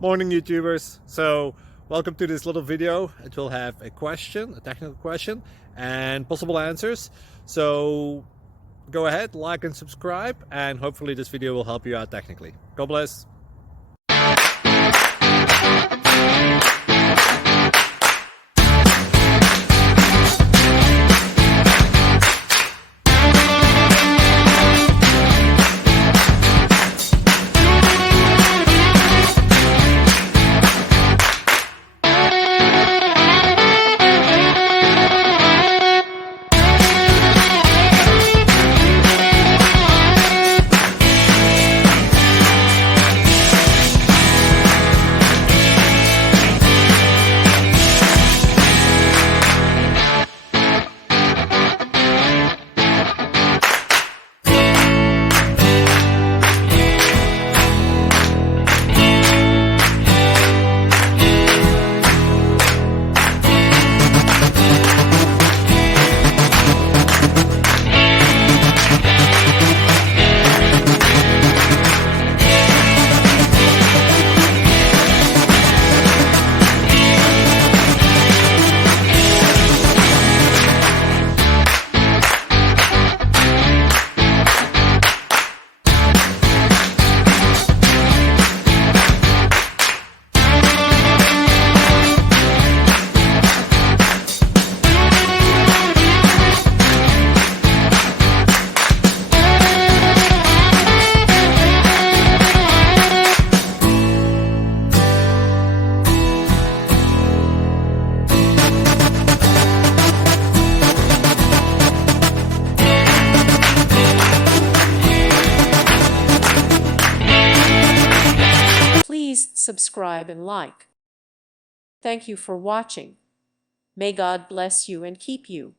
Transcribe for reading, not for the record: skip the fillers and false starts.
Morning YouTubers. So welcome to this little video. It will have a question, a technical question, and possible answers. So go ahead, like and subscribe, and hopefully this video will help you out technically. God bless. Please subscribe and like. Thank you for watching. May God bless you and keep you.